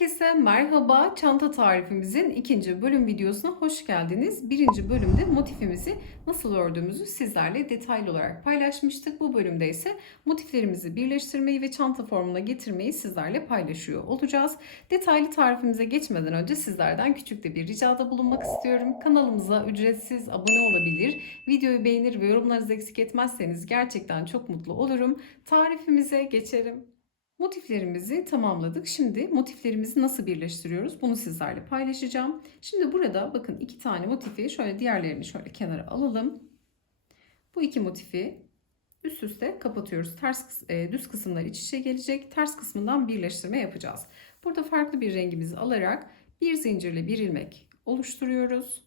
Herkese merhaba. Çanta tarifimizin ikinci bölüm videosuna hoş geldiniz. Birinci bölümde motifimizi nasıl ördüğümüzü sizlerle detaylı olarak paylaşmıştık. Bu bölümde ise motiflerimizi birleştirmeyi ve çanta formuna getirmeyi sizlerle paylaşıyor olacağız. Detaylı tarifimize geçmeden önce sizlerden küçük de bir ricada bulunmak istiyorum. Kanalımıza ücretsiz abone olabilir, videoyu beğenir ve yorumlarınızı eksik etmezseniz gerçekten çok mutlu olurum. Tarifimize geçelim. Motiflerimizi tamamladık. Şimdi motiflerimizi nasıl birleştiriyoruz? Bunu sizlerle paylaşacağım. Şimdi burada bakın iki tane motifi şöyle diğerlerini şöyle kenara alalım. Bu iki motifi üst üste kapatıyoruz. Ters e, düz kısımlar iç içe gelecek. Ters kısmından birleştirme yapacağız. Burada farklı bir rengimizi alarak bir zincirle bir ilmek oluşturuyoruz.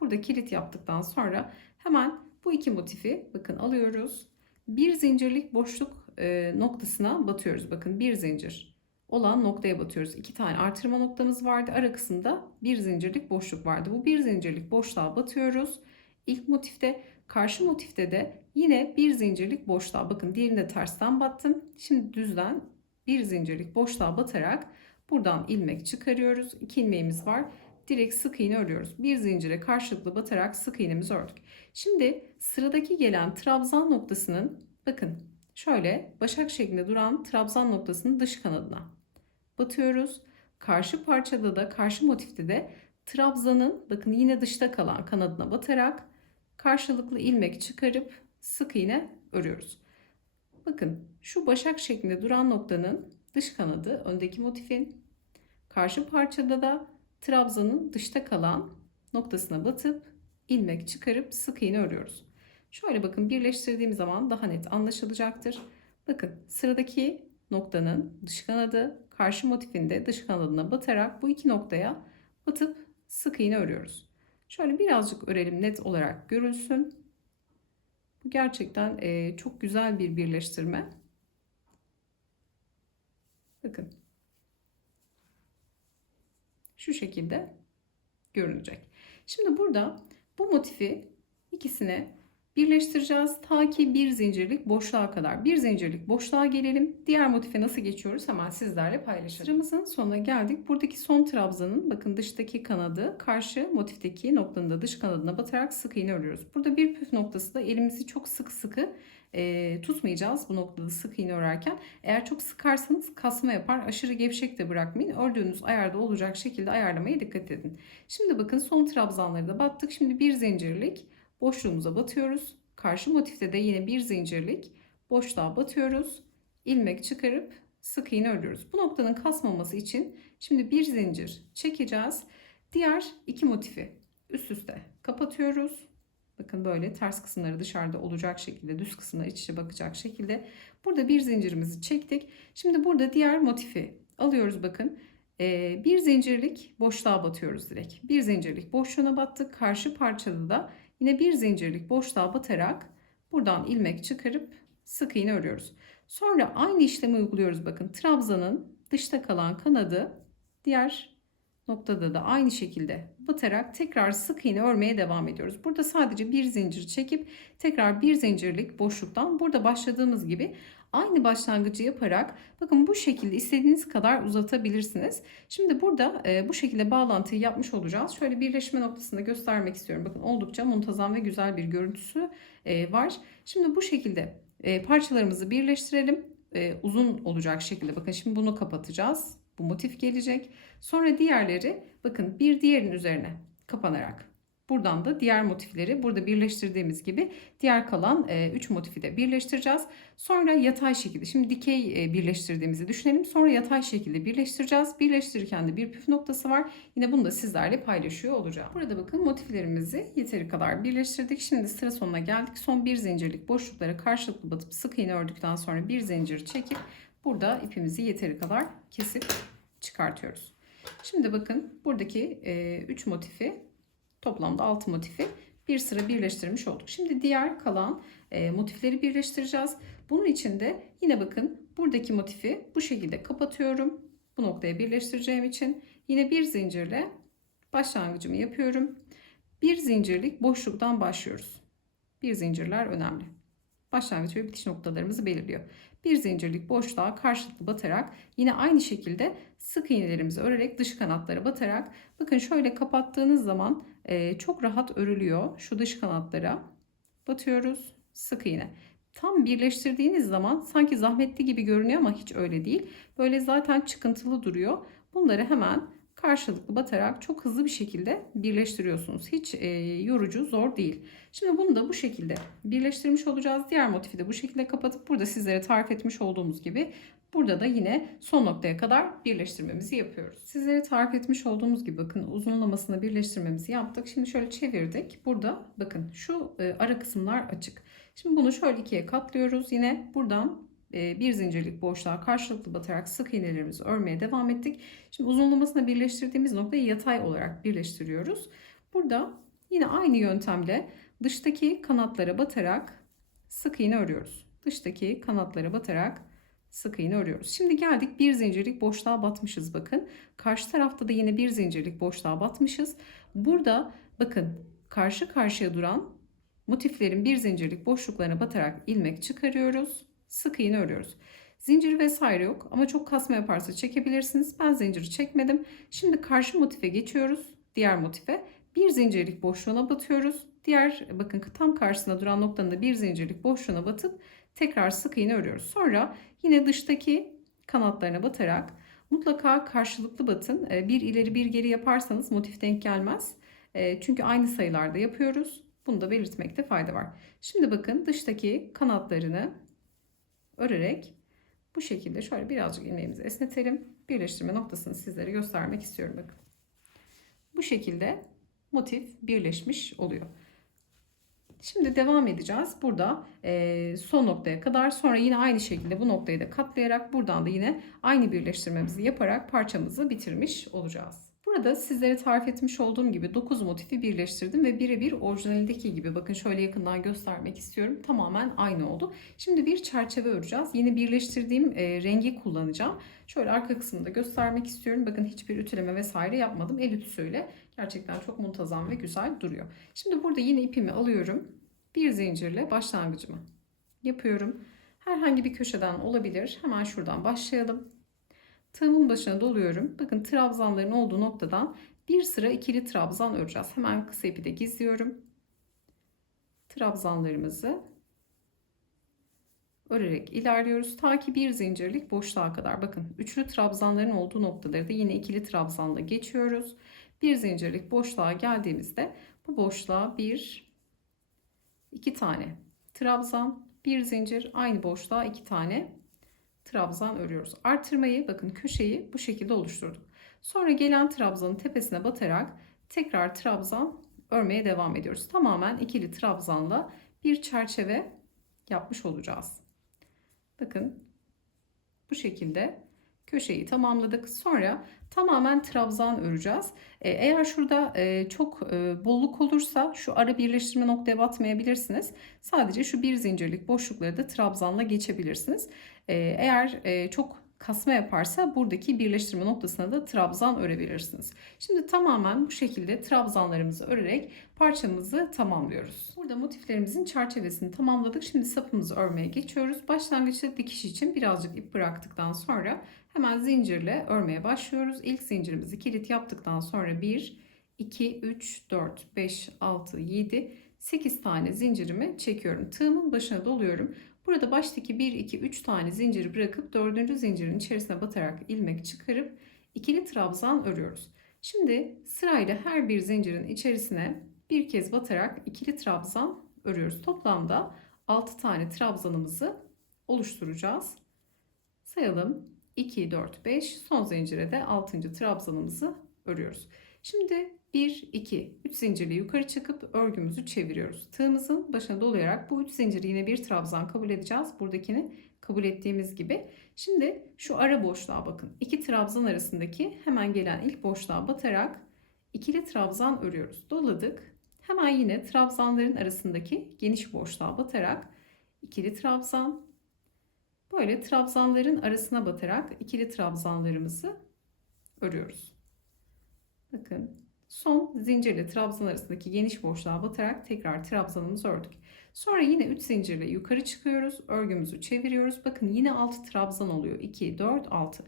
Burada kilit yaptıktan sonra hemen bu iki motifi bakın alıyoruz. Bir zincirlik boşluk e, noktasına batıyoruz. Bakın bir zincir olan noktaya batıyoruz. İki tane artırma noktamız vardı. Ara kısımda bir zincirlik boşluk vardı. Bu bir zincirlik boşluğa batıyoruz. İlk motifte, karşı motifte de yine bir zincirlik boşluğa. Bakın diğerinde tersten battım. Şimdi düzden bir zincirlik boşluğa batarak buradan ilmek çıkarıyoruz. İki ilmeğimiz var. Direkt sık iğne örüyoruz. Bir zincire karşılıklı batarak sık iğnemizi ördük. Şimdi sıradaki gelen trabzan noktasının bakın şöyle başak şeklinde duran trabzan noktasının dış kanadına batıyoruz. Karşı parçada da karşı motifte de trabzanın bakın yine dışta kalan kanadına batarak karşılıklı ilmek çıkarıp sık iğne örüyoruz. Bakın şu başak şeklinde duran noktanın dış kanadı öndeki motifin karşı parçada da trabzanın dışta kalan noktasına batıp ilmek çıkarıp sık iğne örüyoruz. Şöyle bakın birleştirdiğim zaman daha net anlaşılacaktır. Bakın sıradaki noktanın dış kanadı karşı motifinde dış kanadına batarak bu iki noktaya batıp sık iğne örüyoruz. Şöyle birazcık örelim net olarak görülsün. Bu gerçekten çok güzel bir birleştirme. Bakın. Şu şekilde görünecek. Şimdi burada bu motifi ikisine birleştireceğiz ta ki bir zincirlik boşluğa kadar. Bir zincirlik boşluğa gelelim. Diğer motife nasıl geçiyoruz hemen sizlerle paylaşalım. Sıramızın sonuna geldik. Buradaki son trabzanın bakın dıştaki kanadı karşı motifteki noktanın da dış kanadına batarak sık iğne örüyoruz. Burada bir püf noktası da elimizi çok sık sıkı e, tutmayacağız bu noktada sık iğne örerken. Eğer çok sıkarsanız kasma yapar. Aşırı gevşek de bırakmayın. Ördüğünüz ayarda olacak şekilde ayarlamaya dikkat edin. Şimdi bakın son trabzanları da battık. Şimdi bir zincirlik boşluğumuza batıyoruz. Karşı motifte de yine bir zincirlik boşluğa batıyoruz. ilmek çıkarıp sık iğne örüyoruz. Bu noktanın kasmaması için şimdi bir zincir çekeceğiz. Diğer iki motifi üst üste kapatıyoruz. Bakın böyle ters kısımları dışarıda olacak şekilde düz kısımlar iç içe bakacak şekilde. Burada bir zincirimizi çektik. Şimdi burada diğer motifi alıyoruz bakın. Ee, bir zincirlik boşluğa batıyoruz direkt. Bir zincirlik boşluğuna battık. Karşı parçada da Yine bir zincirlik boşluğa batarak buradan ilmek çıkarıp sık iğne örüyoruz. Sonra aynı işlemi uyguluyoruz. Bakın trabzanın dışta kalan kanadı diğer noktada da aynı şekilde batarak tekrar sık iğne örmeye devam ediyoruz. Burada sadece bir zincir çekip tekrar bir zincirlik boşluktan burada başladığımız gibi aynı başlangıcı yaparak bakın bu şekilde istediğiniz kadar uzatabilirsiniz. Şimdi burada e, bu şekilde bağlantıyı yapmış olacağız. Şöyle birleşme noktasında göstermek istiyorum. Bakın oldukça muntazam ve güzel bir görüntüsü e, var. Şimdi bu şekilde e, parçalarımızı birleştirelim. E, uzun olacak şekilde bakın şimdi bunu kapatacağız. Bu motif gelecek. Sonra diğerleri bakın bir diğerinin üzerine kapanarak Buradan da diğer motifleri burada birleştirdiğimiz gibi diğer kalan 3 e, motifi de birleştireceğiz. Sonra yatay şekilde şimdi dikey e, birleştirdiğimizi düşünelim. Sonra yatay şekilde birleştireceğiz. Birleştirirken de bir püf noktası var. Yine bunu da sizlerle paylaşıyor olacağım. Burada bakın motiflerimizi yeteri kadar birleştirdik. Şimdi sıra sonuna geldik. Son bir zincirlik boşluklara karşılıklı batıp sık iğne ördükten sonra bir zincir çekip burada ipimizi yeteri kadar kesip çıkartıyoruz. Şimdi bakın buradaki 3 e, motifi Toplamda 6 motifi bir sıra birleştirmiş olduk. Şimdi diğer kalan e, motifleri birleştireceğiz. Bunun için de yine bakın buradaki motifi bu şekilde kapatıyorum. Bu noktaya birleştireceğim için yine bir zincirle başlangıcımı yapıyorum. Bir zincirlik boşluktan başlıyoruz. Bir zincirler önemli. Başlangıç ve bitiş noktalarımızı belirliyor. Bir zincirlik boşluğa karşılıklı batarak yine aynı şekilde sık iğnelerimizi örerek dış kanatlara batarak bakın şöyle kapattığınız zaman e, çok rahat örülüyor şu dış kanatlara batıyoruz sık iğne. Tam birleştirdiğiniz zaman sanki zahmetli gibi görünüyor ama hiç öyle değil. Böyle zaten çıkıntılı duruyor. Bunları hemen karşılıklı batarak çok hızlı bir şekilde birleştiriyorsunuz. Hiç e, yorucu, zor değil. Şimdi bunu da bu şekilde birleştirmiş olacağız. Diğer motifi de bu şekilde kapatıp burada sizlere tarif etmiş olduğumuz gibi burada da yine son noktaya kadar birleştirmemizi yapıyoruz. Sizlere tarif etmiş olduğumuz gibi bakın uzunlamasını birleştirmemizi yaptık. Şimdi şöyle çevirdik. Burada bakın şu e, ara kısımlar açık. Şimdi bunu şöyle ikiye katlıyoruz. Yine buradan bir zincirlik boşluğa karşılıklı batarak sık iğnelerimizi örmeye devam ettik. Şimdi uzunlamasını birleştirdiğimiz noktayı yatay olarak birleştiriyoruz. Burada yine aynı yöntemle dıştaki kanatlara batarak sık iğne örüyoruz. Dıştaki kanatlara batarak sık iğne örüyoruz. Şimdi geldik bir zincirlik boşluğa batmışız bakın. Karşı tarafta da yine bir zincirlik boşluğa batmışız. Burada bakın karşı karşıya duran motiflerin bir zincirlik boşluklarına batarak ilmek çıkarıyoruz. Sık iğne örüyoruz. Zincir vesaire yok ama çok kasma yaparsa çekebilirsiniz. Ben zinciri çekmedim. Şimdi karşı motife geçiyoruz. Diğer motife bir zincirlik boşluğuna batıyoruz. Diğer bakın tam karşısında duran noktanın da bir zincirlik boşluğuna batıp tekrar sık iğne örüyoruz. Sonra yine dıştaki kanatlarına batarak mutlaka karşılıklı batın. Ee, Bir ileri bir geri yaparsanız motif denk gelmez. Ee, Çünkü aynı sayılarda yapıyoruz. Bunu da belirtmekte fayda var. Şimdi bakın dıştaki kanatlarını örerek bu şekilde şöyle birazcık ilmeğimizi esnetelim. Birleştirme noktasını sizlere göstermek istiyorum bakın. Bu şekilde motif birleşmiş oluyor. Şimdi devam edeceğiz. Burada e, son noktaya kadar sonra yine aynı şekilde bu noktayı da katlayarak buradan da yine aynı birleştirmemizi yaparak parçamızı bitirmiş olacağız. Burada sizlere tarif etmiş olduğum gibi 9 motifi birleştirdim ve birebir orijinaldeki gibi bakın şöyle yakından göstermek istiyorum. Tamamen aynı oldu. Şimdi bir çerçeve öreceğiz. Yine birleştirdiğim e, rengi kullanacağım. Şöyle arka kısmında göstermek istiyorum. Bakın hiçbir ütüleme vesaire yapmadım. El ütüsüyle gerçekten çok muntazam ve güzel duruyor. Şimdi burada yine ipimi alıyorum. Bir zincirle başlangıcımı yapıyorum. Herhangi bir köşeden olabilir. Hemen şuradan başlayalım. Tığımın başına doluyorum. Bakın trabzanların olduğu noktadan bir sıra ikili trabzan öreceğiz. Hemen kısa ipi de gizliyorum. Trabzanlarımızı örerek ilerliyoruz. Ta ki bir zincirlik boşluğa kadar. Bakın üçlü trabzanların olduğu noktaları da yine ikili trabzanla geçiyoruz. Bir zincirlik boşluğa geldiğimizde bu boşluğa bir, iki tane trabzan, bir zincir, aynı boşluğa iki tane trabzan örüyoruz. Artırmayı bakın köşeyi bu şekilde oluşturduk. Sonra gelen trabzanın tepesine batarak tekrar trabzan örmeye devam ediyoruz. Tamamen ikili trabzanla bir çerçeve yapmış olacağız. Bakın bu şekilde köşeyi tamamladık. Sonra tamamen trabzan öreceğiz. Ee, eğer şurada e, çok e, bolluk olursa şu ara birleştirme noktaya batmayabilirsiniz. Sadece şu bir zincirlik boşlukları da trabzanla geçebilirsiniz. Eğer e, çok kasma yaparsa buradaki birleştirme noktasına da trabzan örebilirsiniz. Şimdi tamamen bu şekilde trabzanlarımızı örerek parçamızı tamamlıyoruz. Burada motiflerimizin çerçevesini tamamladık. Şimdi sapımızı örmeye geçiyoruz. Başlangıçta dikiş için birazcık ip bıraktıktan sonra hemen zincirle örmeye başlıyoruz. İlk zincirimizi kilit yaptıktan sonra 1, 2, 3, 4, 5, 6, 7, 8 tane zincirimi çekiyorum. Tığımın başına doluyorum. Burada baştaki 1, 2, 3 tane zinciri bırakıp dördüncü zincirin içerisine batarak ilmek çıkarıp ikili trabzan örüyoruz. Şimdi sırayla her bir zincirin içerisine bir kez batarak ikili trabzan örüyoruz. Toplamda 6 tane trabzanımızı oluşturacağız. Sayalım. 2, 4, 5. Son zincire de 6. trabzanımızı örüyoruz. Şimdi 1, 2, 3 zincirli yukarı çıkıp örgümüzü çeviriyoruz. Tığımızın başına dolayarak bu 3 zinciri yine bir trabzan kabul edeceğiz. Buradakini kabul ettiğimiz gibi. Şimdi şu ara boşluğa bakın. İki trabzan arasındaki hemen gelen ilk boşluğa batarak ikili trabzan örüyoruz. Doladık. Hemen yine trabzanların arasındaki geniş boşluğa batarak ikili trabzan. Böyle trabzanların arasına batarak ikili trabzanlarımızı örüyoruz. Bakın son zincirle trabzan arasındaki geniş boşluğa batarak tekrar trabzanımızı ördük. Sonra yine 3 zincirle yukarı çıkıyoruz. Örgümüzü çeviriyoruz. Bakın yine 6 trabzan oluyor. 2, 4, 6.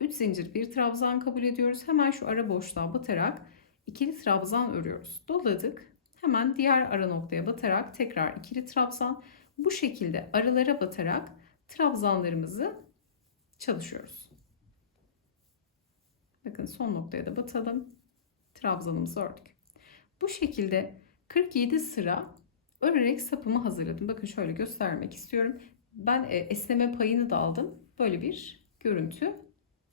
3 zincir bir trabzan kabul ediyoruz. Hemen şu ara boşluğa batarak ikili trabzan örüyoruz. Doladık. Hemen diğer ara noktaya batarak tekrar ikili trabzan. Bu şekilde aralara batarak trabzanlarımızı çalışıyoruz. Bakın son noktaya da batalım. Trabzanımızı ördük. Bu şekilde 47 sıra örerek sapımı hazırladım. Bakın şöyle göstermek istiyorum. Ben e, esneme payını da aldım. Böyle bir görüntü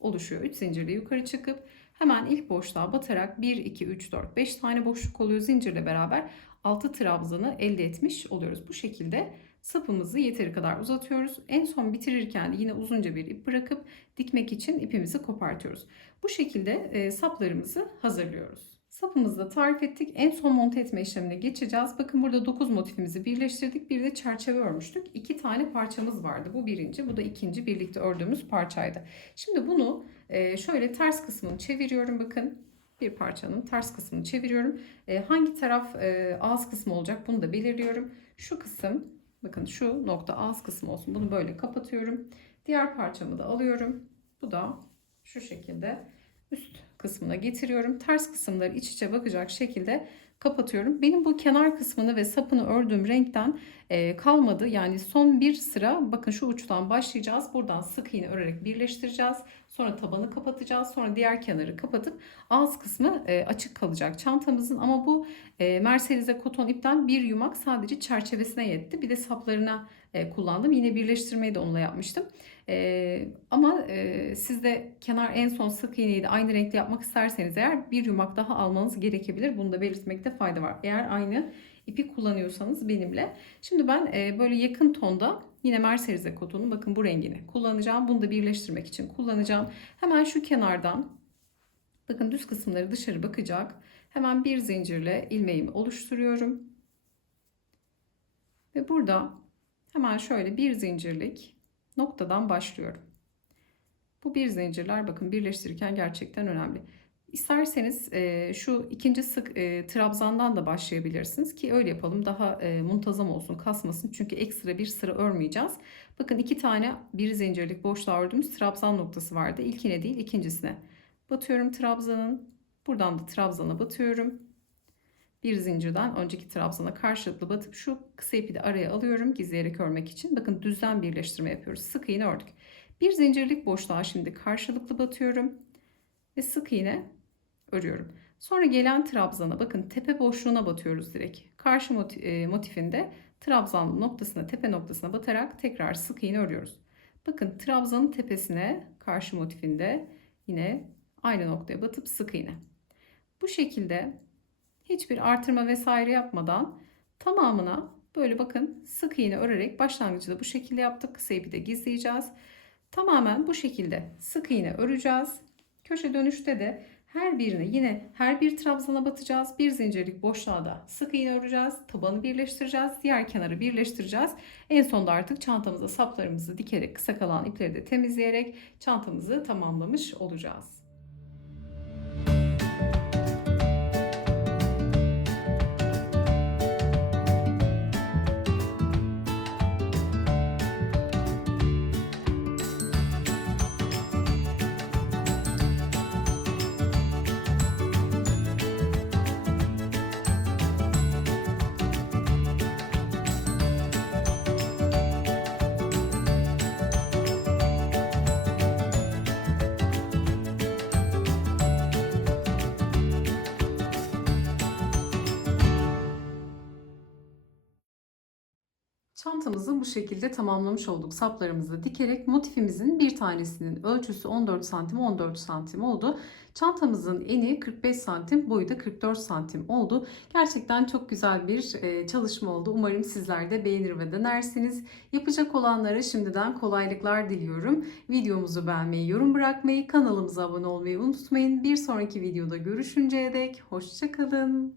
oluşuyor. 3 zincirle yukarı çıkıp hemen ilk boşluğa batarak 1, 2, 3, 4, 5 tane boşluk oluyor zincirle beraber 6 trabzanı elde etmiş oluyoruz. Bu şekilde sapımızı yeteri kadar uzatıyoruz. En son bitirirken yine uzunca bir ip bırakıp dikmek için ipimizi kopartıyoruz. Bu şekilde e, saplarımızı hazırlıyoruz. Sapımızı da tarif ettik. En son monte etme işlemine geçeceğiz. Bakın burada 9 motifimizi birleştirdik. Bir de çerçeve örmüştük. 2 tane parçamız vardı. Bu birinci, bu da ikinci birlikte ördüğümüz parçaydı. Şimdi bunu e, şöyle ters kısmını çeviriyorum. Bakın bir parçanın ters kısmını çeviriyorum. E, hangi taraf e, ağız kısmı olacak bunu da belirliyorum. Şu kısım bakın şu nokta ağız kısmı olsun. Bunu böyle kapatıyorum. Diğer parçamı da alıyorum. Bu da şu şekilde üst kısmına getiriyorum. Ters kısımları iç içe bakacak şekilde kapatıyorum. Benim bu kenar kısmını ve sapını ördüğüm renkten e, kalmadı. Yani son bir sıra bakın şu uçtan başlayacağız. Buradan sık iğne örerek birleştireceğiz. Sonra tabanı kapatacağız. Sonra diğer kenarı kapatıp ağız kısmı e, açık kalacak çantamızın. Ama bu e, Mercerize koton ipten bir yumak sadece çerçevesine yetti. Bir de saplarına e, kullandım. Yine birleştirmeyi de onunla yapmıştım. E, ama e, siz de kenar en son sık iğneyi de aynı renkte yapmak isterseniz eğer bir yumak daha almanız gerekebilir. Bunu da belirtmekte fayda var. Eğer aynı ipi kullanıyorsanız benimle. Şimdi ben e, böyle yakın tonda yine Mercerize kotonu bakın bu rengini kullanacağım. Bunu da birleştirmek için kullanacağım. Hemen şu kenardan bakın düz kısımları dışarı bakacak. Hemen bir zincirle ilmeğimi oluşturuyorum. Ve burada hemen şöyle bir zincirlik noktadan başlıyorum. Bu bir zincirler bakın birleştirirken gerçekten önemli. İsterseniz e, şu ikinci sık e, trabzandan da başlayabilirsiniz ki öyle yapalım daha e, muntazam olsun kasmasın çünkü ekstra bir sıra örmeyeceğiz. Bakın iki tane bir zincirlik boşluğa ördüğümüz trabzan noktası vardı. İlkine değil ikincisine batıyorum trabzanın buradan da trabzana batıyorum. Bir zincirden önceki trabzana karşılıklı batıp şu kısa ipi de araya alıyorum gizleyerek örmek için. Bakın düzden birleştirme yapıyoruz. Sık iğne ördük. Bir zincirlik boşluğa şimdi karşılıklı batıyorum ve sık iğne örüyorum. Sonra gelen trabzana bakın tepe boşluğuna batıyoruz direkt. Karşı e, motifinde trabzan noktasına tepe noktasına batarak tekrar sık iğne örüyoruz. Bakın trabzanın tepesine karşı motifinde yine aynı noktaya batıp sık iğne. Bu şekilde hiçbir artırma vesaire yapmadan tamamına böyle bakın sık iğne örerek başlangıcı da bu şekilde yaptık. Kısa ipi de gizleyeceğiz. Tamamen bu şekilde sık iğne öreceğiz. Köşe dönüşte de her birine yine her bir trabzana batacağız. Bir zincirlik boşluğa da sık iğne öreceğiz. Tabanı birleştireceğiz. Diğer kenarı birleştireceğiz. En sonunda artık çantamıza saplarımızı dikerek kısa kalan ipleri de temizleyerek çantamızı tamamlamış olacağız. Çantamızı bu şekilde tamamlamış olduk. Saplarımızı dikerek motifimizin bir tanesinin ölçüsü 14 santim 14 santim oldu. Çantamızın eni 45 santim boyu da 44 santim oldu. Gerçekten çok güzel bir e, çalışma oldu. Umarım sizler de beğenir ve denersiniz. Yapacak olanlara şimdiden kolaylıklar diliyorum. Videomuzu beğenmeyi, yorum bırakmayı, kanalımıza abone olmayı unutmayın. Bir sonraki videoda görüşünceye dek hoşçakalın.